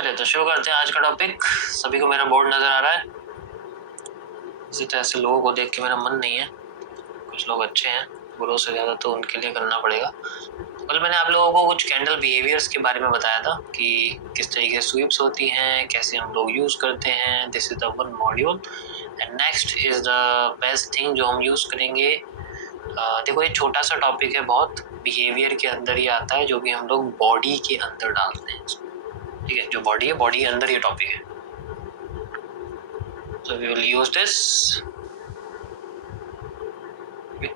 चलिए तो शुरू करते हैं आज का टॉपिक। सभी को मेरा बोर्ड नजर आ रहा है? इसी तरह से लोगों को देख के मेरा मन नहीं है। कुछ लोग अच्छे हैं, बुरों से ज़्यादा तो उनके लिए करना पड़ेगा। कल मैंने आप लोगों को कुछ कैंडल बिहेवियर्स के बारे में बताया था कि किस तरीके स्वीप्स होती हैं, कैसे हम लोग यूज़ करते हैं। This is the one module and next is the best thing जो हम यूज़ करेंगे। देखो, ये छोटा सा टॉपिक है, बहुत बिहेवियर के अंदर ही आता है, जो कि हम लोग बॉडी के अंदर डालते हैं। ठीक है, जो बॉडी है, बॉडी के अंदर ये टॉपिक है। So we will use this. Okay.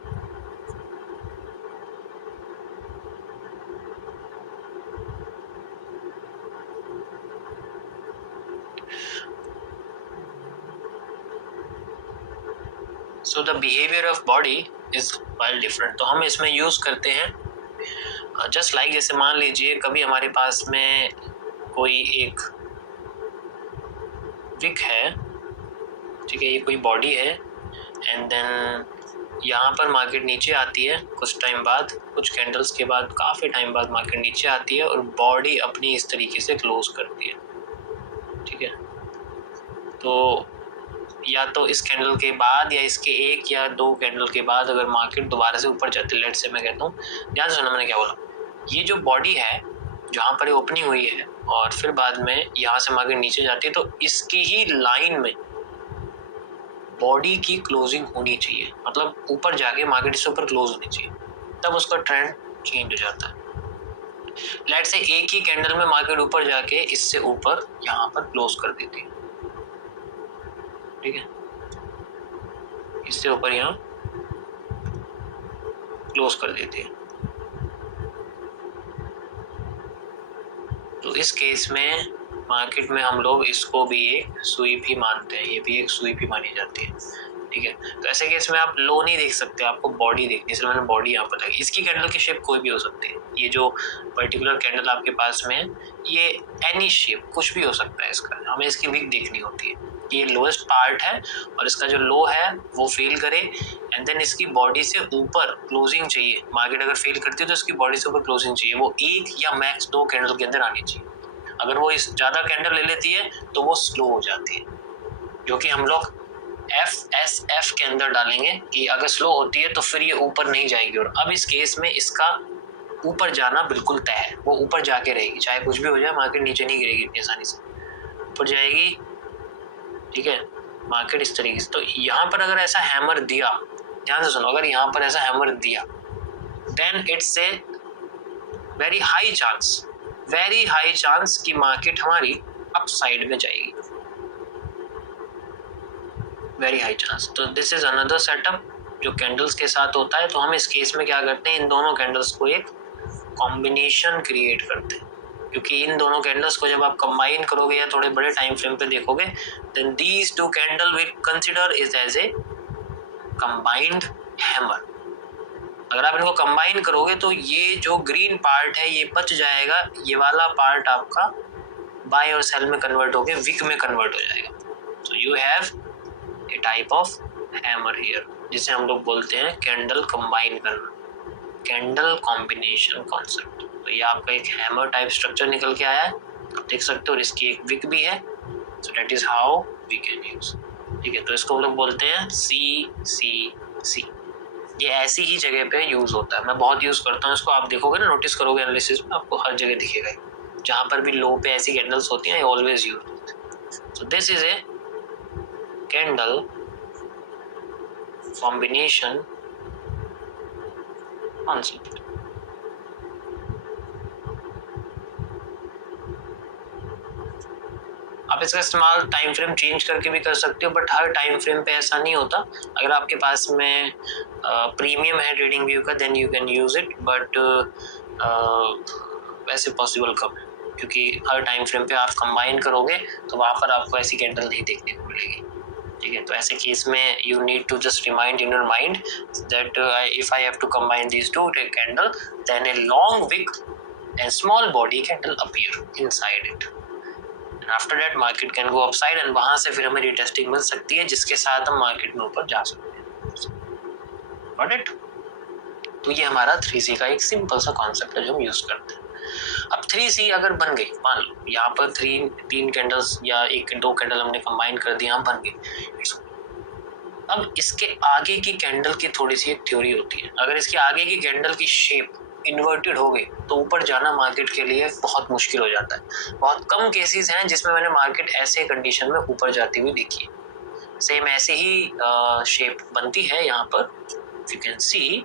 So the behavior of body is well different. तो हम इसमें यूज करते हैं जस्ट लाइक जैसे मान लीजिए कभी हमारे पास में कोई एक विक है, ठीक है, ये कोई बॉडी है एंड देन यहाँ पर मार्केट नीचे आती है कुछ टाइम बाद, कुछ कैंडल्स के बाद, काफ़ी टाइम बाद मार्केट नीचे आती है और बॉडी अपनी इस तरीके से क्लोज करती है। ठीक है, तो या तो इस कैंडल के बाद या इसके एक या दो कैंडल के बाद अगर मार्केट दोबारा से ऊपर जाती है, लेट से मैं कहता हूँ, ध्यान से सुनना मैंने क्या बोला, ये जो बॉडी है जहाँ पर ये ओपनिंग हुई है और फिर बाद में यहाँ से मार्केट नीचे जाती है, तो इसकी ही लाइन में बॉडी की क्लोजिंग होनी चाहिए, मतलब ऊपर जाके मार्केट इससे ऊपर क्लोज होनी चाहिए, तब उसका ट्रेंड चेंज हो जाता है। लेट से एक ही कैंडल में मार्केट ऊपर जाके इससे ऊपर यहाँ पर क्लोज कर देती है, ठीक है, इससे ऊपर यहाँ क्लोज कर देती है। तो इस केस में मार्केट में हम लोग इसको भी एक स्वीप ही मानते हैं, ये भी एक स्वीप ही मानी जाती है। ठीक है, तो ऐसे केस में आप लो नहीं देख सकते, आपको बॉडी देखनी है, इसलिए मैंने बॉडी यहाँ पर लगी। इसकी कैंडल की शेप कोई भी हो सकती है, ये जो पर्टिकुलर कैंडल आपके पास में है ये एनी शेप कुछ भी हो सकता है इसका, हमें इसकी विक देखनी होती है। ये लोएस्ट पार्ट है और इसका जो लो है वो फेल करे एंड देन इसकी बॉडी से ऊपर क्लोजिंग चाहिए। मार्केट अगर फेल करती है तो इसकी बॉडी से ऊपर क्लोजिंग चाहिए, वो एक या मैक्स दो कैंडल के अंदर आनी चाहिए। अगर वो इस ज़्यादा कैंडल ले लेती है तो वो स्लो हो जाती है, जो कि हम लोग FSF के अंदर डालेंगे कि अगर स्लो होती है तो फिर ये ऊपर नहीं जाएगी। और अब इस केस में इसका ऊपर जाना बिल्कुल तय है, वो ऊपर जाके रहेगी, चाहे कुछ भी हो जाए, मार्केट नीचे नहीं गिरेगी इतनी आसानी से, ऊपर जाएगी। ठीक है, मार्केट इस तरीके से। तो यहाँ पर अगर ऐसा हैमर दिया, ध्यान से सुनो, अगर यहाँ पर ऐसा हैमर दिया then it's a very high chance कि मार्केट हमारी अप साइड में जाएगी, वेरी हाई चांस। तो दिस इज अनदर सेटअप जो कैंडल्स के साथ होता है। तो हम इस केस में क्या करते हैं, इन दोनों कैंडल्स को एक कॉम्बिनेशन क्रिएट करते हैं, क्योंकि इन दोनों कैंडल्स को जब आप कंबाइन करोगे या थोड़े बड़े टाइम फ्रेम पे देखोगे, then these two candle will consider is as a combined hammer. अगर आप इनको कंबाइन करोगे तो ये जो ग्रीन पार्ट है ये बच जाएगा, ये वाला पार्ट आपका बाय और सेल में कन्वर्ट होकर विक में कन्वर्ट हो जाएगा। So you have A type of hammer here, जिसे हम लोग बोलते हैं कैंडल कंबाइन करना, कैंडल कॉम्बिनेशन कॉन्सेप्ट। तो ये आपका एक हैमर टाइप स्ट्रक्चर निकल के आया है, आप देख सकते हो, और इसकी एक विक भी है। So that is how we can use. ठीक है, तो इसको हम लोग बोलते हैं CCC। ये ऐसी ही जगह पे यूज होता है, मैं बहुत यूज करता हूँ इसको। आप देखोगे ना, नोटिस करोगे एनालिसिस में, आपको हर जगह दिखेगा, जहाँ पर भी लो पे ऐसी कैंडल्स होती हैं, always use. So this is a candle combination concept. आप इसका इस्तेमाल टाइम फ्रेम चेंज करके भी कर सकते हो, बट हर टाइम फ्रेम पे ऐसा नहीं होता। अगर आपके पास में प्रीमियम है ट्रेडिंग व्यू का, then you can use it, but वैसे पॉसिबल कम है, क्योंकि हर टाइम फ्रेम पे आप कंबाइन करोगे तो वहाँ पर आपको ऐसी कैंडल नहीं देखने को मिलेगी। ठीक है, तो ऐसे केस में you need to just remind in your mind that if I have to combine these two candle, then a long wick and small body candle appear inside it. After that market can go upside and वहां से फिर हमें retesting मिल सकती है, जिसके साथ हम market में ऊपर जा सकते हैं। Got it? तो ये हमारा 3C का एक सिंपल सा कॉन्सेप्ट है जो हम यूज करते हैं। अब 3C अगर बन गई, मान लो यहाँ पर तीन कैंडल्स या एक दो कैंडल हमने कंबाइन कर दी, यहाँ बन गई। अब इसके आगे की कैंडल की थोड़ी सी एक थ्योरी होती है, अगर इसके आगे की कैंडल की शेप इन्वर्टेड हो गई तो ऊपर जाना मार्केट के लिए बहुत मुश्किल हो जाता है। बहुत कम केसेस हैं जिसमें मैंने मार्केट ऐसे कंडीशन में ऊपर जाती हुई देखी है। सेम ऐसे ही शेप बनती है यहाँ पर, यू कैन सी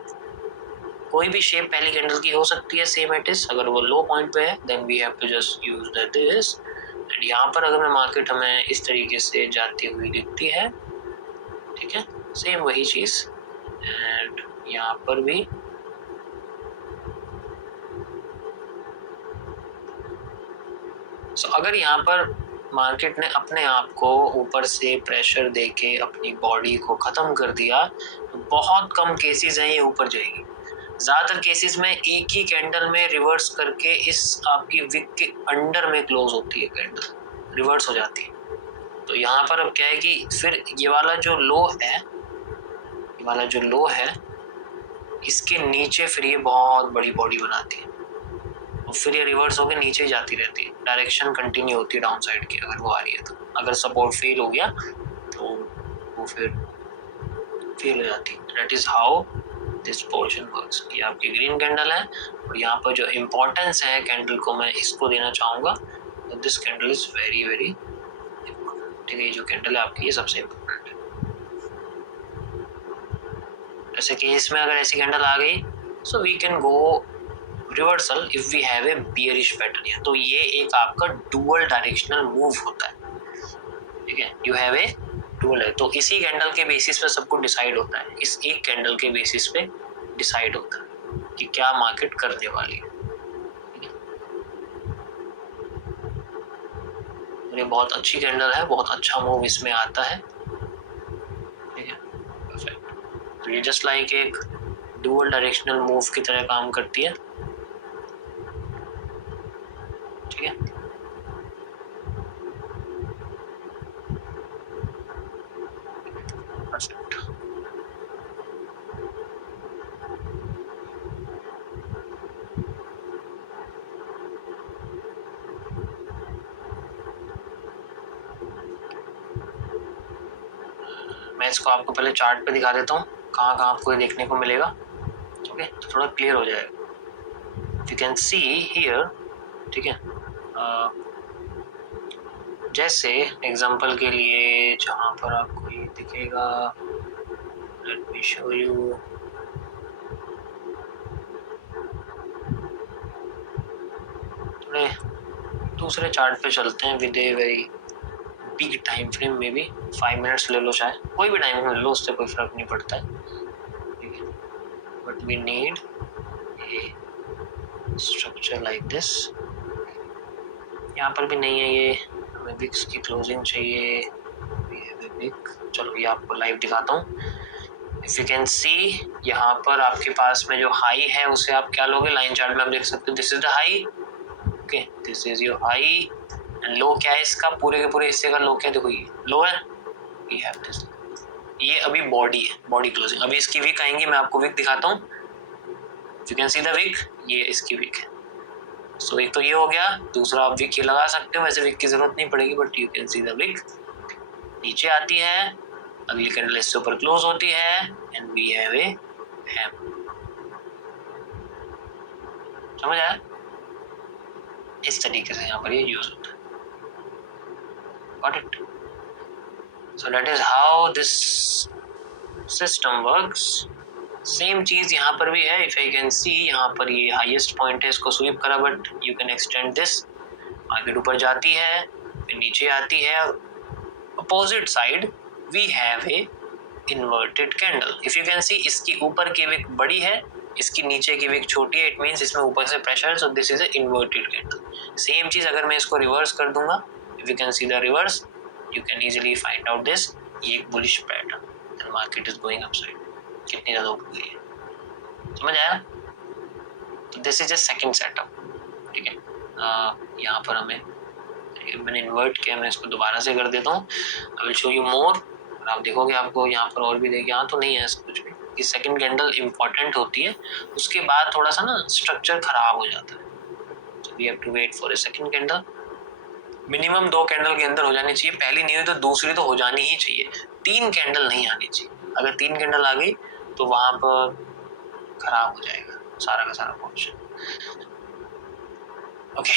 कोई भी शेप पहली कैंडल की हो सकती है सेम इट इज। अगर वो लो पॉइंट पे है then we have to just use this. And यहाँ पर अगर मैं मार्केट हमें इस तरीके से जाती हुई दिखती है, ठीक है, सेम वही चीज। एंड यहाँ पर भी अगर यहाँ पर मार्केट ने अपने आप को ऊपर से प्रेशर देके अपनी बॉडी को खत्म कर दिया तो बहुत कम केसेस हैं ये ऊपर जाएगी। ज्यादातर केसेस में एक ही कैंडल में रिवर्स करके इस आपकी विक के अंडर में क्लोज होती है, कैंडल रिवर्स हो जाती है। तो यहाँ पर अब क्या है कि फिर ये वाला जो लो है इसके नीचे फिर ये बहुत बड़ी बॉडी बनाती है और फिर ये रिवर्स होकर नीचे ही जाती रहती है, डायरेक्शन कंटिन्यू होती है डाउन साइड की अगर वो आ रही है तो। अगर सपोर्ट फेल हो गया तो वो फिर फेल हो जाती है। That is how this portion works. ये आपकी ग्रीन कैंडल है और यहाँ पर जो इम्पोर्टेंस है कैंडल को मैं इसको देना चाहूँगा, this candle is very very important. ठीक है, ये जो कैंडल है आपकी ये सबसे इम्पोर्टेंट है। जैसे कि इसमें अगर ऐसी कैंडल आ गई so we can go reversal if we have a bearish pattern. तो ये एक आपका डुअल डायरेक्शनल मूव होता है, ठीक है, यू हैव ए डुअल है। तो इसी कैंडल के बेसिस पे सब कुछ डिसाइड होता है, इस एक कैंडल के बेसिस पे डिसाइड होता है कि क्या मार्केट करने वाली है। ये बहुत अच्छी कैंडल है, बहुत अच्छा मूव इसमें आता है, ठीक है, परफेक्ट। तो ये जस्ट लाइक एक डुअल डायरेक्शनल मूव की तरह काम करती है, ठीक है। परफेक्ट। मैं इसको आपको पहले चार्ट पे दिखा देता हूँ कहाँ कहाँ आपको ये देखने को मिलेगा, ओके, तो थोड़ा क्लियर हो जाएगा। यू कैन सी हियर, ठीक है, जैसे एग्जांपल के लिए जहाँ पर आपको ये दिखेगा, लेट मी शो यू, थोड़े दूसरे चार्ट पे चलते हैं with a very big time frame, में भी 5 मिनट्स ले लो, चाहे कोई भी टाइम ले लो, उससे कोई फर्क नहीं पड़ता है, ठीक है। But we need a structure like this. यहाँ पर भी नहीं है, ये हमें विक्स की क्लोजिंग चाहिए, विक। चलो ये आपको लाइव दिखाता हूँ। इफ यू कैन सी यहाँ पर आपके पास में जो हाई है उसे आप क्या लोगे, लाइन चार्ट में आप देख सकते हो, this is the high, okay, this is your high. And low क्या है इसका, पूरे के पूरे हिस्से का लो क्या, देखो ये लो है, वी हैव दिस। ये अभी बॉडी है, बॉडी क्लोजिंग। अभी इसकी विक आएंगी, मैं आपको विक दिखाता हूँ। You can see the wick, ये इसकी विक है। सो एक तो ये हो गया, दूसरा आप विक ये लगा सकते हो, वैसे विक की जरूरत नहीं पड़ेगी, but you can see the wick. नीचे आती है, अगली कैंडल इससे ऊपर क्लोज होती है, एंड वी हैव ए हैम। समझ आया? इस तरीके से यहाँ पर ये यूज होता है। Got it? So that is how this system works. Same चीज यहाँ पर भी है। इफ आई कैन सी यहाँ पर ये हाईएस्ट पॉइंट है, इसको स्वीप करा, but you can extend this. Market ऊपर जाती है, फिर नीचे आती है, opposite side we have a inverted candle. If you can see इसकी ऊपर की विक बड़ी है, इसकी नीचे की विक छोटी है, इट मींस इसमें ऊपर से प्रेशर है, so this is a inverted candle. Same चीज अगर मैं इसको रिवर्स कर दूंगा, if you can see the reverse, you can easily find out this, ये एक bullish pattern and market is going upside. कितनी ज्यादा ऊपर गई है, समझ आया? तो this is a second setup, ठीक है। यहाँ पर हमें मैंने इन्वर्ट किया, मैं इसको दोबारा से कर देता हूँ। I will show you more, और आप देखोगे आपको यहाँ पर और भी देखिए, यहाँ तो नहीं है ऐसा कुछ भी। ये सेकंड कैंडल इंपॉर्टेंट होती है, उसके बाद थोड़ा सा ना स्ट्रक्चर खराब हो जाता है। We have to wait for a second candle. Minimum 2 candle के अंदर हो जानी चाहिए, पहली नहीं हुई तो दूसरी तो हो जानी ही चाहिए। 3 कैंडल नहीं आनी चाहिए, अगर 3 कैंडल आ गई तो वहां पर खराब हो जाएगा सारा का सारा पोर्शन। ओके,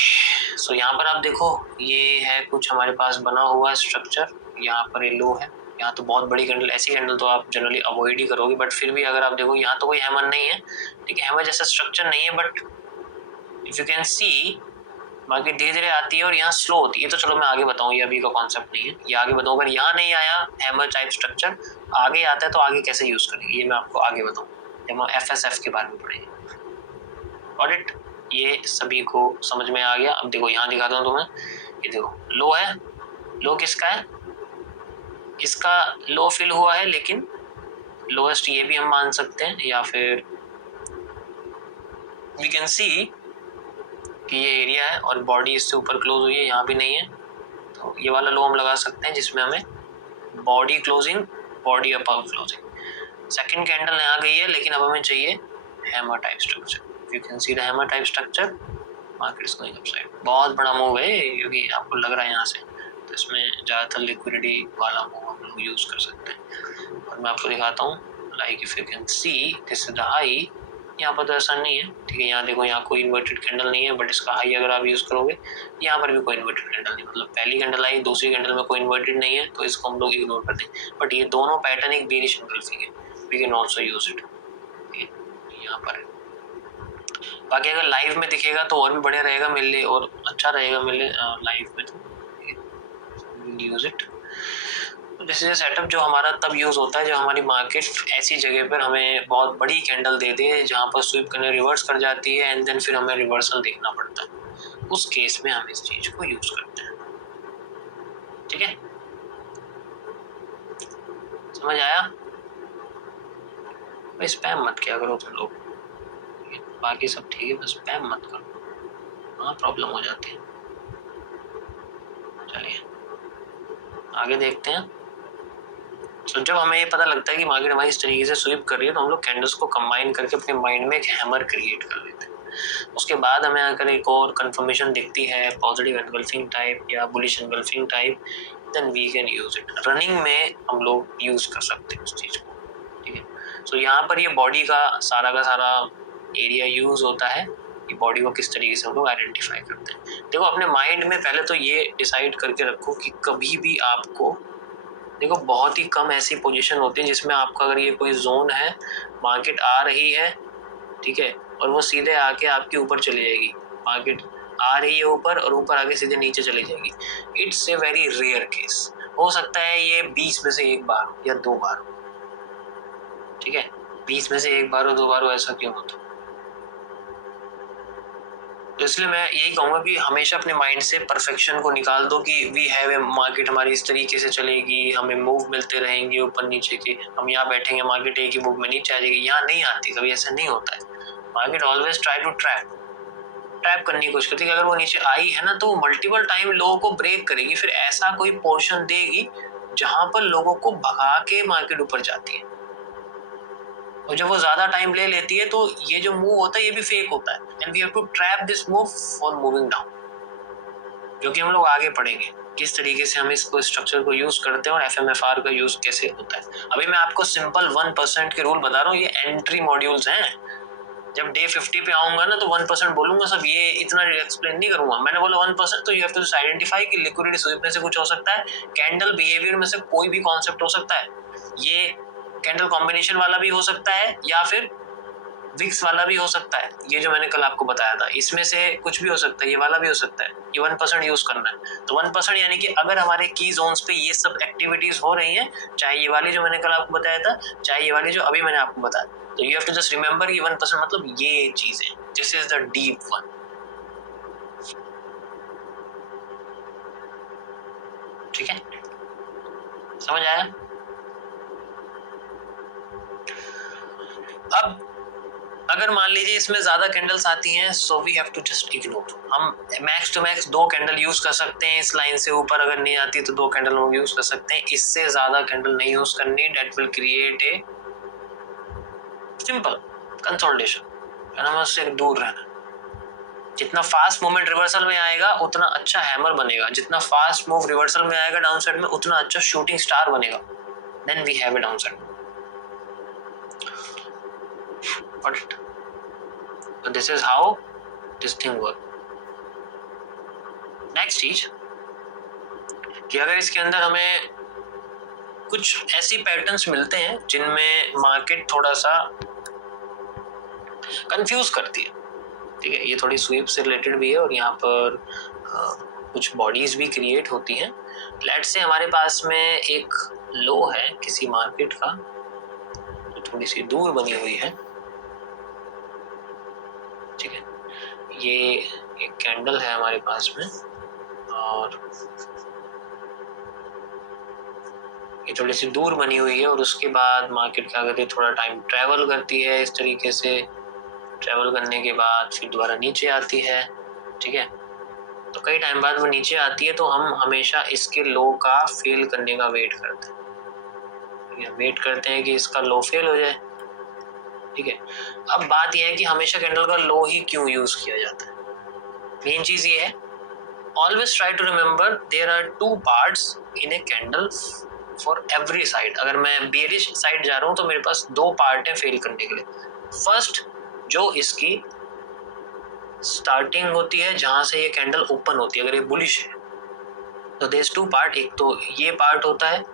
सो यहाँ पर आप देखो ये है कुछ हमारे पास बना हुआ स्ट्रक्चर, यहाँ पर ये लो है, यहाँ तो बहुत बड़ी कैंडल, ऐसी कैंडल तो आप जनरली अवॉइड ही करोगे, बट फिर भी अगर आप देखो यहाँ तो कोई हैमर नहीं है, ठीक है, हैमर जैसा स्ट्रक्चर नहीं है, but if you can C market धीरे धीरे आती है और यहाँ स्लो होती है। तो चलो मैं आगे बताऊँ, ये अभी का कॉन्सेप्ट नहीं है, ये आगे बताऊँ। अगर यहाँ नहीं आया हैमर टाइप स्ट्रक्चर, आगे आता है तो आगे कैसे यूज करेंगे ये मैं आपको आगे बताऊँ, जब हम FSF के बारे में पढ़ेंगे। Got it? ये सभी को समझ में आ गया? अब देखो यहाँ दिखाता हूँ तुम्हें, ये देखो लो है, लो किसका है, किसका लो फिल हुआ है, लेकिन लोएस्ट ये भी हम मान सकते हैं, या फिर वी कैन सी कि ये एरिया है और बॉडी इससे ऊपर क्लोज हुई है, यहाँ भी नहीं है, तो ये वाला लो हम लगा सकते हैं जिसमें हमें body closing, body upper closing. Second candle यहाँ गई है, लेकिन अब हमें चाहिए hammer type structure. You can see the hammer type structure, market is going upside. बहुत बड़ा मूव है क्योंकि आपको लग रहा है यहाँ से, तो इसमें ज़्यादातर लिक्विडिटी वाला मूव हम लोग यूज़ कर सकते हैं। और मैं आपको दिखाता हूँ, like if you can see this is the high, यहाँ पर तो ऐसा नहीं है, ठीक है, यहाँ देखो यहाँ कोई इन्वर्टेड कैंडल नहीं है, बट इसका हाई अगर आप यूज़ करोगे, यहाँ पर भी कोई इन्वर्टेड कैंडल नहीं, मतलब पहली कैंडल आई, दूसरी कैंडल में कोई इन्वर्टेड नहीं है, तो इसको हम लोग इग्नोर कर दें। बट ये दोनों पैटर्न एक बेरिश एंगल्फिंग है, we can also use it, यहाँ पर है। बाकी अगर लाइव में दिखेगा तो और भी बढ़िया रहेगा मेरे लिए, और अच्छा रहेगा मेरे लिए लाइव में, तो use it. This is a setup जो हमारा तब यूज होता है जब हमारी मार्केट ऐसी जगह पर हमें बहुत बड़ी कैंडल दे दे जहाँ पर स्वीप करने रिवर्स कर जाती है, एंड देन फिर हमें रिवर्सल देखना पड़ता है, उस केस में हम इस चीज को यूज करते हैं। ठीक है, समझ आया? भाई स्पैम मत किया करो तुम लोग, बाकी सब ठीक है, बस स्पैम मत करो, हाँ प्रॉब्लम हो जाती है। चलिए आगे देखते हैं। तो जब हमें ये पता लगता है कि मार्केट हमारी इस तरीके से स्वीप कर रही है, तो हम लोग कैंडल्स को कंबाइन करके अपने माइंड में एक हैमर क्रिएट कर लेते हैं। उसके बाद हमें अगर एक और कंफर्मेशन दिखती है पॉजिटिव एनगल्फिंग टाइप या bullish engulfing type, then we can use it. Running में हम लोग यूज कर सकते हैं उस चीज को, ठीक है। सो यहाँ पर ये बॉडी का सारा एरिया यूज होता है कि बॉडी को किस तरीके से हम लोग आइडेंटिफाई करते हैं। देखो अपने माइंड में पहले तो ये डिसाइड करके रखो कि कभी भी आपको, देखो बहुत ही कम ऐसी पोजीशन होती है जिसमें आपका अगर ये कोई जोन है, मार्केट आ रही है, ठीक है, और वो सीधे आके आपके ऊपर चली जाएगी, मार्केट आ रही है ऊपर और ऊपर आके सीधे नीचे चली जाएगी। It's a very rare case. हो सकता है ये 20 में से एक बार या 2 बार हो, ठीक है, 20 में से 1 बार हो 2 बार हो, ऐसा क्यों होता? तो इसलिए मैं यही कहूँगा कि हमेशा अपने माइंड से परफेक्शन को निकाल दो कि वी हैव ए मार्केट, हमारी इस तरीके से चलेगी, हमें मूव मिलते रहेंगे ऊपर नीचे के, हम यहाँ बैठेंगे मार्केट एक ही मूव में नीचे आ जाएगी। यहाँ नहीं आती, कभी ऐसा नहीं होता है। Market always try to trap करने की कोशिश करती है कि अगर वो नीचे आई है ना तो वो मल्टीपल टाइम लोगों को ब्रेक करेगी, फिर ऐसा कोई पोर्शन देगी जहां पर लोगों को भगा के मार्केट ऊपर जाती है। और जब वो ज्यादा टाइम ले लेती है तो ये जो मूव होता है ये भी फेक होता है, and we have to trap this move for moving down, जो कि हम लोग आगे पढ़ेंगे किस तरीके से हम इसको स्ट्रक्चर को यूज करते हैं और FMFR का यूज कैसे होता है। अभी मैं आपको सिंपल 1% के रूल बता रहा हूँ, ये एंट्री मॉड्यूल्स हैं। जब डे 50 पे आऊंगा ना तो 1% बोलूंगा, सब ये इतना एक्सप्लेन नहीं करूंगा। मैंने बोला 1%, तो यू हैव टू आइडेंटिफाई कि लिक्विडिटी स्वीप में से कुछ हो सकता है, कैंडल बिहेवियर में से कोई भी कॉन्सेप्ट हो सकता है, ये कैंडल कॉम्बिनेशन वाला भी हो सकता है या फिर विक्स वाला भी हो सकता है, ये जो मैंने कल आपको बताया था इसमें से कुछ भी हो सकता है, ये वाला भी हो सकता है। ये 1% यूज करना है, तो 1% यानी कि अगर हमारे की जोन्स पे ये सब एक्टिविटीज हो रही हैं, चाहे ये वाली जो मैंने कल आपको बताया था, चाहे ये वाली जो अभी मैंने आपको बताया, तो you have to just remember कि 1% मतलब ये चीज है, this is the deep one. ठीक है, समझ आया? अब अगर मान लीजिए इसमें ज्यादा कैंडल्स आती हैं, so we have to just ignore. हम max to max 2 candle use कर सकते हैं इस लाइन से ऊपर, अगर नहीं आती तो 2 कैंडल हम यूज कर सकते हैं, इससे ज्यादा कैंडल नहीं यूज करनी, that will create a simple consolidation, हमें उससे दूर रहना। जितना फास्ट मूवमेंट रिवर्सल में आएगा उतना अच्छा हैमर बनेगा, जितना फास्ट मूव रिवर्सल में आएगा डाउन साइड में उतना अच्छा शूटिंग स्टार बनेगा। Then we have a down side. But this is how this thing work. Next चीज कि अगर इसके अंदर हमें कुछ ऐसी पैटर्न्स मिलते हैं जिनमें मार्केट थोड़ा सा कंफ्यूज करती है, ठीक है, ये थोड़ी स्वीप से रिलेटेड भी है और यहाँ पर कुछ बॉडीज भी क्रिएट होती हैं। लेट्स से हमारे पास में एक लो है किसी मार्केट का जो थोड़ी सी दूर बनी हुई है, ठीक है, ये एक कैंडल है हमारे पास में और ये थोड़ी सी दूर बनी हुई है और उसके बाद मार्केट क्या करती है, थोड़ा टाइम ट्रेवल करती है इस तरीके से, ट्रेवल करने के बाद फिर दोबारा नीचे आती है, ठीक है। तो कई टाइम बाद वो नीचे आती है तो हम हमेशा इसके लो का फेल करने का वेट करते हैं, ठीक है, वेट करते हैं कि इसका लो फेल हो जाए, ठीक है। अब बात यह है कि हमेशा कैंडल का लो ही क्यों यूज किया जाता है। मेन चीज ये है, always try to remember there are two parts in a candle for every side. अगर मैं बेरिश साइड जा रहा हूं तो मेरे पास दो पार्ट है फेल करने के लिए। फर्स्ट, जो इसकी स्टार्टिंग होती है जहां से ये कैंडल ओपन होती है, अगर ये बुलिश है तो देयर इज टू पार्ट। एक तो ये पार्ट होता है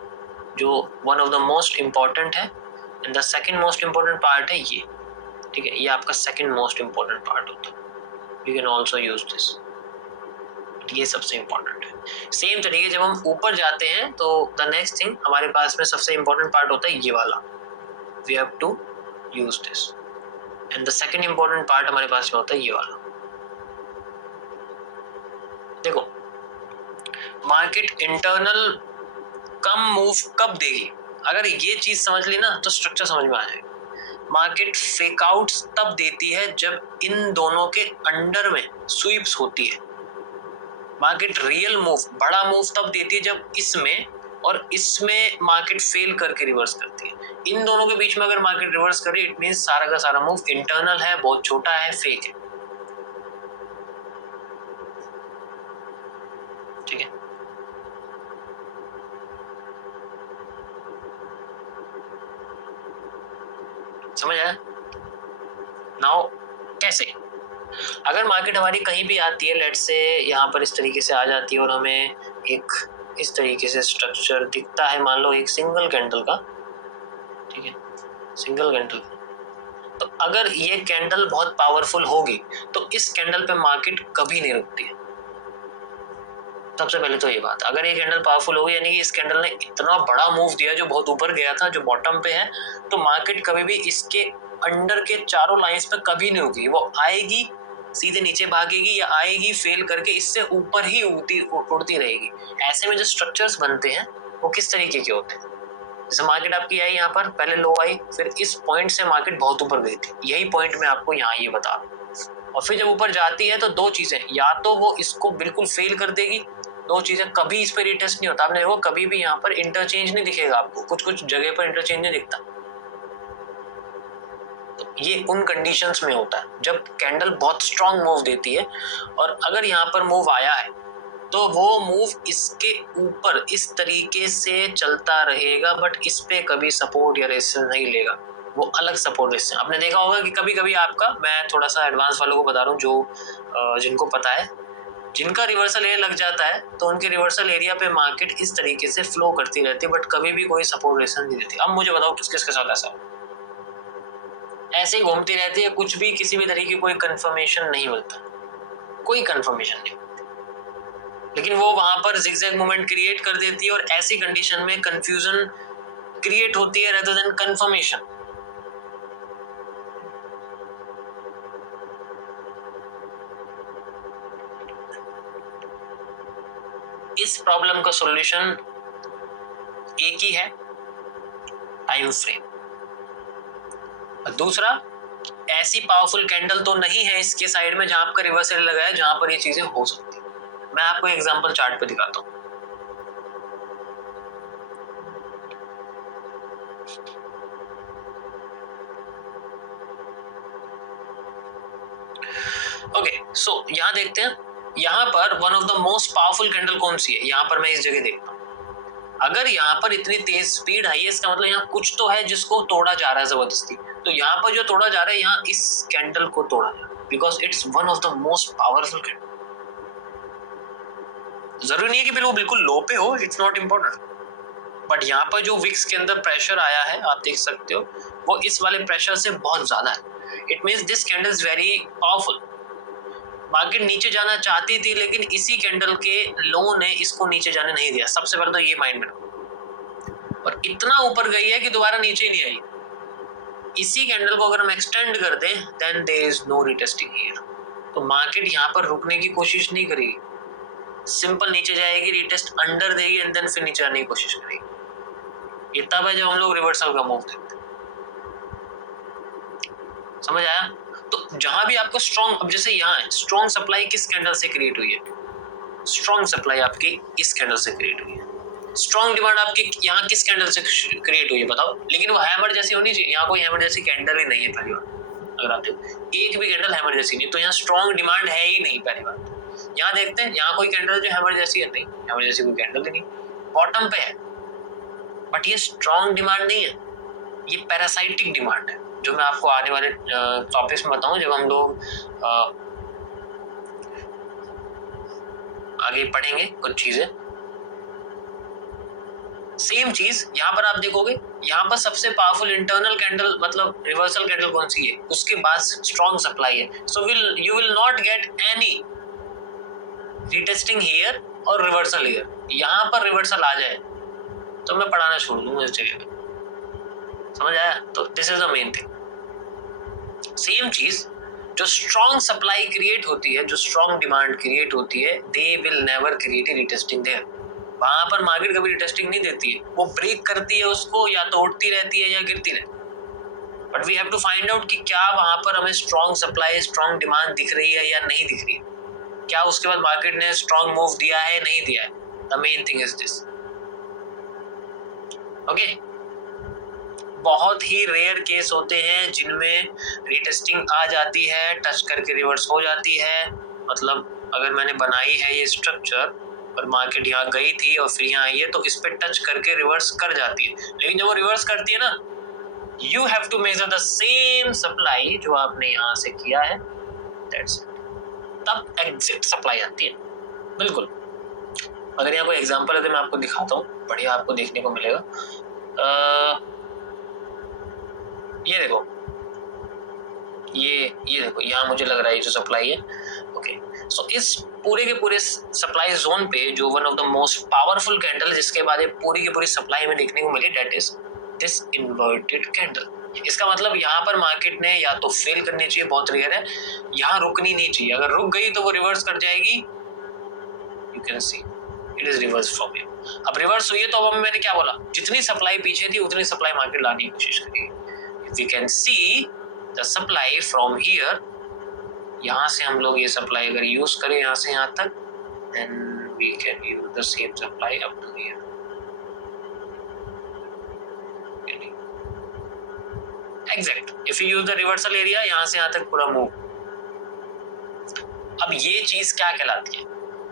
जो one of the most important है and the second most important part है ये, ठीक है, ये आपका सेकंड मोस्ट इंपॉर्टेंट पार्ट होता है। You can also use this, ये सबसे इंपॉर्टेंट है। सेम तरीके जब हम ऊपर जाते हैं तो द नेक्स्ट थिंग हमारे पास में सबसे इंपॉर्टेंट पार्ट होता है ये वाला, we have to use this and the second important part हमारे पास में होता है ये वाला। देखो, मार्केट इंटरनल कम मूव कब देगी, अगर ये चीज समझ ली ना तो स्ट्रक्चर समझ में आ जाएगा। मार्केट फेक आउट्स तब देती है जब इन दोनों के अंडर में स्वीप्स होती है। मार्केट रियल मूव, बड़ा मूव तब देती है जब इसमें और इसमें मार्केट फेल करके रिवर्स करती है। इन दोनों के बीच में अगर मार्केट रिवर्स करे इट मींस सारा का सारा मूव इंटरनल है, बहुत छोटा है, फेक है, ठीक है। समझ आया? नाउ कैसे, अगर मार्केट हमारी कहीं भी आती है, लेट्स से यहाँ पर इस तरीके से आ जाती है और हमें एक इस तरीके से स्ट्रक्चर दिखता है, मान लो एक सिंगल कैंडल का, ठीक है, सिंगल कैंडल का, तो अगर ये कैंडल बहुत पावरफुल होगी तो इस कैंडल पे मार्केट कभी नहीं रुकती है। सबसे पहले तो ये बात, अगर ये कैंडल पावरफुल होगी यानी कि इस कैंडल ने इतना बड़ा मूव दिया जो बहुत ऊपर गया था, जो बॉटम पे है, तो मार्केट कभी भी इसके अंडर के चारों लाइंस पे कभी नहीं रुकेगी। वो आएगी सीधे नीचे भागेगी या आएगी फेल करके इससे ऊपर ही उड़ती रहेगी। ऐसे में जो स्ट्रक्चर्स बनते हैं वो किस तरीके के होते हैं, जैसे मार्केट आपकी आई यहाँ पर, पहले लो आई, फिर इस पॉइंट से मार्केट बहुत ऊपर गई थी, यही पॉइंट मैं आपको यहाँ ये बता रहा हूँ। और फिर जब ऊपर जाती है तो दो चीजें, या तो वो इसको बिल्कुल फेल कर देगी, दो चीजें, कभी इस पर रिटेस्ट नहीं होता, आपने वो कभी भी यहाँ पर इंटरचेंज नहीं दिखेगा आपको, कुछ कुछ जगह पर इंटरचेंज नहीं दिखता। तो ये उन कंडीशंस में होता है जब कैंडल बहुत स्ट्रांग मूव देती है, और अगर यहाँ पर मूव आया है तो वो मूव इसके ऊपर इस तरीके से चलता रहेगा, बट इस पे कभी सपोर्ट या रेजिस्टेंस नहीं लेगा, वो अलग सपोर्ट रेजिस्टेंस। आपने देखा होगा कि कभी कभी आपका, मैं थोड़ा सा एडवांस वालों को बता रहा हूँ जो जिनको पता है, जिनका रिवर्सल एरिया लग जाता है तो उनके रिवर्सल एरिया पे मार्केट इस तरीके से फ्लो करती रहती है, बट कभी भी कोई सपोर्ट रेजिस्टेंस नहीं देती। अब मुझे बताओ किस किसके साथ ऐसा हो, ऐसे ही घूमती रहती है, कुछ भी किसी भी तरीके कोई कंफर्मेशन नहीं मिलता, कोई कंफर्मेशन नहीं, लेकिन वो वहां पर जिगजैग मूवमेंट क्रिएट कर देती है और ऐसी कंडीशन में कंफ्यूजन क्रिएट होती है रेदर देन कंफर्मेशन। इस प्रॉब्लम का सॉल्यूशन एक ही है, टाइम फ्रेम। दूसरा, ऐसी पावरफुल कैंडल तो नहीं है इसके साइड में जहां आपका रिवर्सल लगा है जहां पर ये चीजें हो सकती है। मैं आपको एग्जांपल चार्ट पे दिखाता हूं। ओके, सो यहाँ देखते हैं, यहाँ पर one of the most powerful candle कौन सी है, यहाँ पर मैं इस जगह देखता हूँ। अगर यहाँ पर इतनी तेज स्पीड आई है, इसका मतलब यहाँ कुछ तो है जिसको तोड़ा जा रहा है जबरदस्ती। तो यहाँ पर जो तोड़ा जा रहा है, यहाँ इस कैंडल को तोड़ा जा रहा है, because it's one of the most powerful candle. जरूरी नहीं है कि बिल्कुल लो पे हो, इट्स नॉट इम्पोर्टेंट, बट यहाँ पर जो विक्स के अंदर प्रेशर आया है, आप देख सकते हो, वो इस वाले प्रेशर से बहुत ज्यादा है। It means this candle is very powerful. Market नीचे जाना चाहती थी, लेकिन इसी कैंडल के लो ने इसको नीचे जाने नहीं दिया। सबसे पहले तो ये माइंड में रखो। और इतना ऊपर गई है कि दोबारा नीचे ही नहीं आई। इसी कैंडल को अगर हम एक्सटेंड कर दें, then there is no retesting here. तो मार्केट यहाँ पर रुकने की कोशिश नहीं करेगी, सिंपल नीचे जाएगी, रिटेस्ट अंडर देगी एंड देन फिर नीचे आने की कोशिश करेगी। ये तब है जब हम लोग रिवर्सल का मूव देखते हैं। समझ आया? तो जहां भी आपको स्ट्रॉन्ग, अब जैसे यहाँ है, स्ट्रॉन्ग सप्लाई किस कैंडल से क्रिएट हुई है? स्ट्रॉन्ग सप्लाई आपकी इस कैंडल से क्रिएट हुई है। स्ट्रॉन्ग डिमांड आपकी यहाँ किस कैंडल से क्रिएट हुई है बताओ? लेकिन वो हैमर जैसी होनी चाहिए। यहाँ कोई हैमर जैसी कैंडल ही नहीं है पहली बार। अगर आप देखो, एक भी कैंडल हैमर जैसी नहीं, तो यहाँ स्ट्रॉन्ग डिमांड है ही नहीं पहली बात। यहाँ देखते हैं, यहाँ कोई कैंडल जो हैमर जैसी है, नहीं, हैमर जैसी कोई कैंडल ही नहीं, बॉटम पे है, बट ये स्ट्रॉन्ग डिमांड नहीं है, ये पैरासाइटिक डिमांड है, जो मैं आपको आने वाले टॉपिक्स में बताऊं, जब हम लोग आगे पढ़ेंगे कुछ चीजें। सेम चीज यहाँ पर आप देखोगे, यहाँ पर सबसे पावरफुल इंटरनल कैंडल मतलब रिवर्सल कैंडल कौन सी है? उसके बाद स्ट्रॉन्ग सप्लाई है। So you will not get any retesting here और रिवर्सल हियर। यहाँ पर रिवर्सल आ जाए तो मैं पढ़ाना छोड़ दूंगा इस जगह पे। समझ आया? तो this is the main thing. Same चीज, जो स्ट्रॉन्ग सप्लाई क्रिएट होती है, जो स्ट्रॉन्ग डिमांड क्रिएट होती है, they will never create a retesting there. वहां पर मार्केट कभी रीटेस्टिंग नहीं देती है, वो ब्रेक करती है उसको, या तो उठती रहती है या गिरती रहती है। But we have to find out कि क्या वहां पर हमें स्ट्रॉन्ग सप्लाई, स्ट्रॉन्ग डिमांड दिख रही है या नहीं दिख रही है। क्या उसके बाद मार्केट ने स्ट्रॉन्ग मूव दिया है, नहीं दिया है? The main thing is this. Okay, बहुत ही रेयर केस होते हैं जिनमें रीटेस्टिंग आ जाती है, टच करके रिवर्स हो जाती है। मतलब अगर मैंने बनाई है ये स्ट्रक्चर और मार्केट यहाँ गई थी और फिर यहाँ आई है, तो इस पे टच करके रिवर्स कर जाती है। लेकिन जब वो रिवर्स करती है ना, you have to measure the same supply जो आपने यहाँ से किया है, दैट्स इट। तब एग्जिट सप्लाई आती है। बिल्कुल, अगर यहाँ कोई एग्जांपल है तो मैं आपको दिखाता हूँ, बढ़िया आपको देखने को मिलेगा। ये देखो, ये देखो, यहाँ मुझे लग रहा है ये जो सप्लाई है। ओके, सो इस पूरे के पूरे सप्लाई जोन पे जो one of the most powerful candle जिसके बाद पूरी की पूरी सप्लाई में देखने को मिली, that is this inverted candle. इसका मतलब यहाँ पर मार्केट ने या तो फेल करनी चाहिए, बहुत रेयर है, यहाँ रुकनी नहीं चाहिए। अगर रुक गई तो वो रिवर्स कर जाएगी। You can see it is reverse from here. अब रिवर्स हुई है तो अब मैंने क्या बोला, जितनी सप्लाई पीछे थी उतनी सप्लाई मार्केट लाने की कोशिश करेगी। We can see the supply from here, यहाँ से हम लोग ये सप्लाई अगर यूज करें यहाँ से यहाँ तक, then we can use the same supply up to here. Exact, if you use the reversal area, यहाँ से यहाँ तक पूरा मूव। अब ये चीज क्या कहलाती है?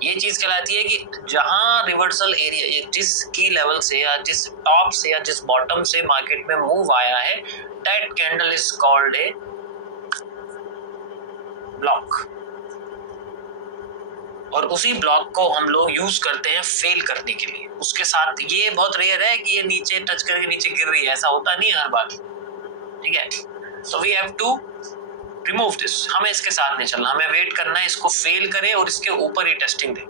ये चीज कहलाती है कि जहां रिवर्सल एरिया जिस की लेवल से या जिस टॉप से या जिस बॉटम से मार्केट में मूव आया है, that candle is called a block. और उसी ब्लॉक को हम लोग यूज करते हैं फेल करने के लिए। उसके साथ ये बहुत रेयर है कि ये नीचे टच करके नीचे गिर रही है, ऐसा होता नहीं हर बार, ठीक है? So we have to remove this. हमें इसके साथ नहीं चलना, हमें वेट करना है इसको फेल करे और इसके ऊपर ही टेस्टिंग दे।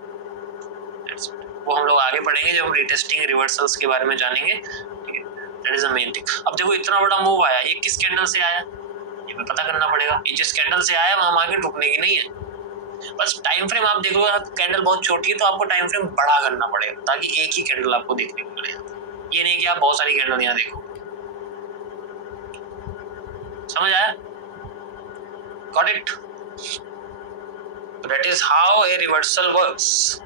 वो हम लोग आगे पढ़ेंगे जब हम रिटेस्टिंग रिवर्सल्स के बारे में जानेंगे, ठीक है? That is the main thing. अब देखो इतना बड़ा मूव आया, ये किस कैंडल से आया ये हमें पता करना पड़ेगा। ये जिस कैंडल से आया वहां मार्केट रुकने की नहीं है। बस टाइम फ्रेम आप देखो, कैंडल बहुत छोटी है तो आपको टाइम फ्रेम बड़ा करना पड़ेगा ताकि एक ही कैंडल आपको देखने को मिले। ये नहीं कि आप बहुत सारी कैंडल यहाँ देखो। समझ आया? Got it? That is how a reversal works.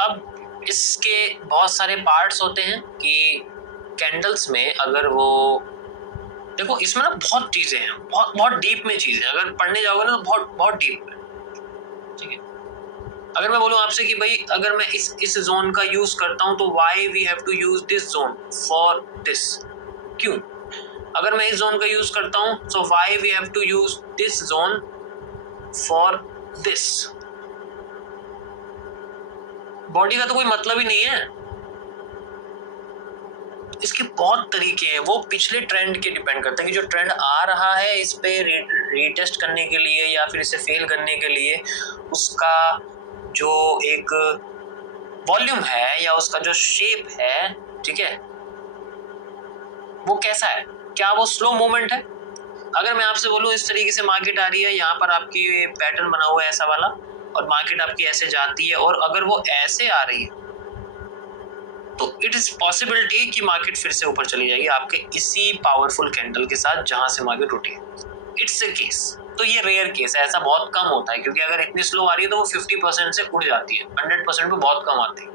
अब इसके बहुत सारे पार्ट्स होते हैं कि कैंडल्स में अगर वो देखो इसमें ना बहुत चीजें हैं, बहुत बहुत डीप में चीजें हैं, अगर पढ़ने जाओगे ना तो बहुत बहुत डीप में, ठीक है। अगर मैं बोलूं आपसे कि भाई अगर मैं इस जोन का यूज करता हूं तो why we have to use this zone for this, क्यों? अगर मैं इस जोन का यूज करता हूं तो why we have to use this zone for this. Body का तो कोई मतलब ही नहीं है, इसके बहुत तरीके हैं, वो पिछले ट्रेंड के डिपेंड करते हैं कि जो ट्रेंड आ रहा है इस पे रीटेस्ट करने के लिए या फिर इसे फेल करने के लिए उसका जो एक वॉल्यूम है या उसका जो शेप है, ठीक है, वो कैसा है, क्या वो स्लो मूवमेंट है? अगर मैं आपसे बोलूं इस तरीके से मार्केट आ रही है, यहाँ पर आपकी पैटर्न बना हुआ है ऐसा वाला और मार्केट आपकी ऐसे जाती है, और अगर वो ऐसे आ रही है तो इट इज पॉसिबिलिटी कि मार्केट फिर से ऊपर चली जाएगी आपके इसी पावरफुल कैंडल के साथ जहां से मार्केट उठी है। इट्स ए केस, तो ये रेयर केस है, ऐसा बहुत कम होता है, क्योंकि अगर इतनी स्लो आ रही है तो वो 50% से उड़ जाती है, 100% पे बहुत कम आती है।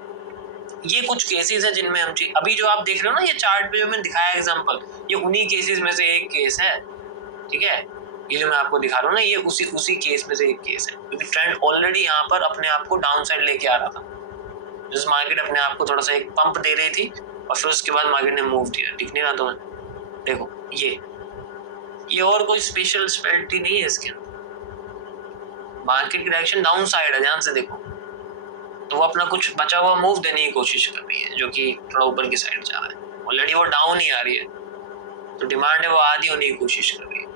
ये कुछ केसेस है जिनमें हम अभी जो आप देख रहे हो ना ये चार्ट पे जो मैंने दिखाया एग्जांपल, ये उन्हीं केसेस में से एक केस है, ठीक है। ये जो मैं आपको दिखा रहा हूँ ना ये उसी केस में से एक केस है, क्योंकि ट्रेंड ऑलरेडी यहाँ पर अपने आप को डाउन साइड लेके आ रहा था, जिस मार्केट अपने आप को थोड़ा सा एक पंप दे रही थी और फिर उसके बाद मार्केट ने मूव किया। दिख नहीं रहा तुम्हें? देखो ये और कोई स्पेशल स्पेशलिटी नहीं है इसके अंदर, मार्केट की डायरेक्शन डाउन साइड है, ध्यान से देखो, तो वो अपना कुछ बचा हुआ मूव देने की कोशिश कर रही है जो कि थोड़ा ऊपर की साइड जा रहा है, ऑलरेडी वो डाउन ही आ रही है, तो डिमांड है वो आधी होने की कोशिश कर रही है,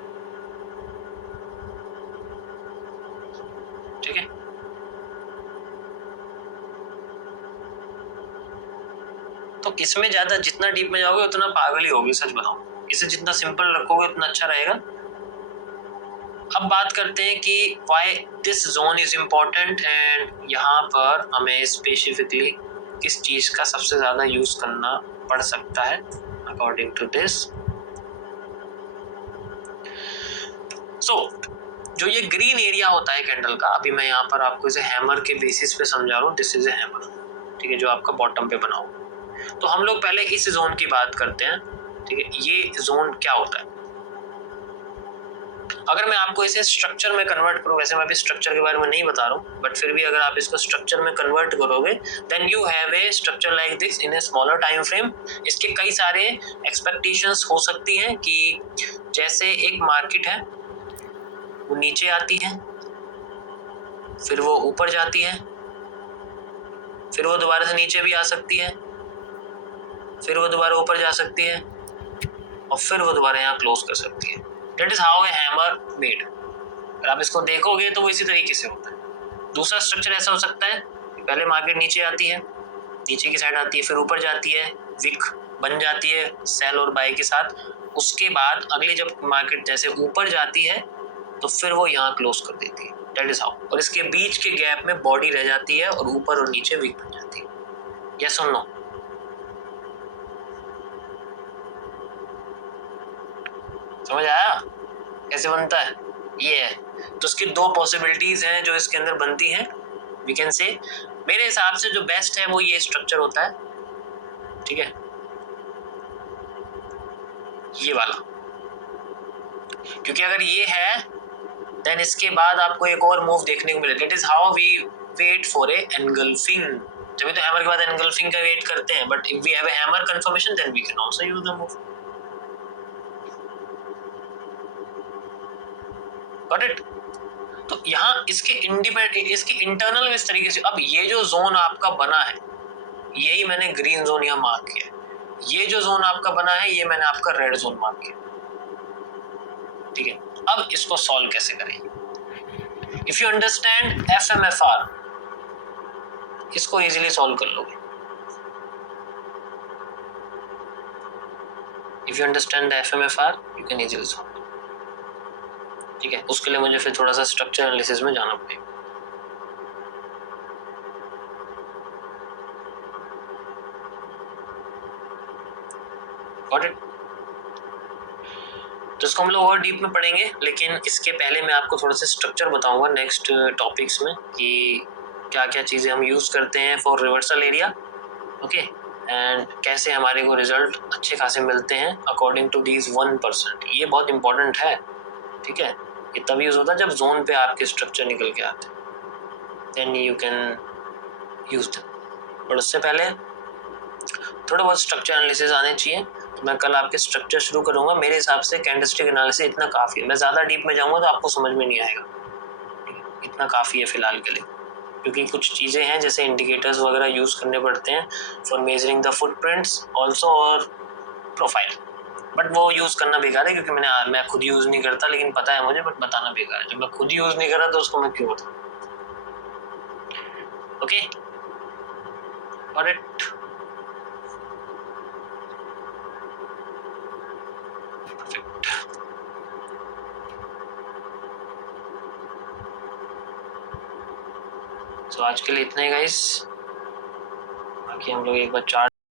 ठीक है। तो इसमें ज्यादा जितना डीप में जाओगे उतना पागल ही होगी, सच बताऊं, इसे जितना सिंपल रखोगे उतना अच्छा रहेगा। अब बात करते हैं कि why this zone is important, and यहाँ पर हमें स्पेसिफिकली किस चीज का सबसे ज्यादा यूज करना पड़ सकता है अकॉर्डिंग टू दिस। सो जो ये ग्रीन एरिया होता है कैंडल का, अभी मैं यहाँ पर आपको इसे हैमर के बेसिस पे समझा रहा हूँ, दिस इज ए हैमर, ठीक है, जो आपका बॉटम पे बना हुआ। तो हम लोग पहले इस जोन की बात करते हैं, ठीक है। ये जोन क्या होता है, अगर मैं आपको इसे स्ट्रक्चर में कन्वर्ट करूं, वैसे मैं भी स्ट्रक्चर के बारे में नहीं बता रहा हूं, बट फिर भी अगर आप इसको स्ट्रक्चर में कन्वर्ट करोगे then you have a structure like this in a smaller time frame. इसके कई सारे एक्सपेक्टेशंस हो सकती हैं कि जैसे एक मार्केट है वो नीचे आती है, फिर वो ऊपर जाती है, फिर वो दोबारा से नीचे भी आ सकती है, फिर वो दोबारा ऊपर जा सकती है और फिर वो दोबारा यहाँ क्लोज कर सकती है। That is how a hammer made. अगर आप इसको देखोगे तो वो इसी तरीके से होता है। दूसरा स्ट्रक्चर ऐसा हो सकता है कि पहले मार्केट नीचे आती है, नीचे की साइड आती है, फिर ऊपर जाती है, विक बन जाती है सेल और बाय के साथ, उसके बाद अगली जब मार्केट जैसे ऊपर जाती है तो फिर वो यहाँ क्लोज कर देती है। That is how. और इसके बीच के गैप में बॉडी रह जाती है और ऊपर और नीचे विक बन जाती है। यस और नो? समझ आया कैसे बनता है? ये है। तो इसकी दो पॉसिबिलिटीज हैं जो इसके अंदर बनती हैं। वी कैन से मेरे हिसाब से जो बेस्ट है वो ये स्ट्रक्चर होता है, ठीक है, ये वाला, क्योंकि अगर ये है देन इसके बाद आपको एक और मूव देखने को मिलेगा। That is how we wait for a engulfing. जब तो हैमर के बाद एनगल्फिंग का वेट करते हैं, but if we have a hammer confirmation then we can also use the move. Got it? तो यहाँ इसके इंटरनल में इस तरीके से, अब ये जो जोन आपका बना है यही मैंने ग्रीन जोन यहाँ मार्क किया, ये जो जोन आपका बना है ये मैंने आपका रेड जोन मार्क किया, ठीक है। अब इसको सॉल्व कैसे करेंगे? इफ यू अंडरस्टैंड FMFR इसको इजीली सॉल्व कर लोगे। If you understand FMFR you can easily solve, ठीक है। उसके लिए मुझे फिर थोड़ा सा स्ट्रक्चर एनालिसिस में जाना पड़ेगा। Got it? तो इसको हम लोग और डीप में पढ़ेंगे, लेकिन इसके पहले मैं आपको थोड़ा सा स्ट्रक्चर बताऊंगा नेक्स्ट टॉपिक्स में कि क्या क्या चीज़ें हम यूज़ करते हैं for reversal area, okay, and कैसे हमारे को रिजल्ट अच्छे खासे मिलते हैं अकॉर्डिंग टू दीज 1%। ये बहुत इंपॉर्टेंट है, ठीक है। ये तभी यूज़ होता है जब जोन पे आपके स्ट्रक्चर निकल के आते हैं, then you can use them. But उससे पहले थोड़ा बहुत स्ट्रक्चर एनालिसिस आने चाहिए। तो मैं कल आपके स्ट्रक्चर शुरू करूंगा। मेरे हिसाब से कैंडलस्टिक एनालिसिस इतना काफ़ी है। मैं ज़्यादा डीप में जाऊंगा तो आपको समझ में नहीं आएगा, इतना काफ़ी है फिलहाल के लिए, क्योंकि कुछ चीज़ें हैं जैसे इंडिकेटर्स वगैरह यूज़ करने पड़ते हैं for measuring the footprints also और प्रोफाइल। बट वो यूज़ करना बेकार है, क्योंकि मैं खुद यूज़ नहीं करता, लेकिन पता है मुझे, बट बताना बेकार है। जब मैं खुद यूज़ नहीं कर रहा तो उसको मैं क्यों बताऊँ। Okay, alright, perfect. सो आज के लिए इतना ही गाइस। बाकी हम लोग एक बार चार्ट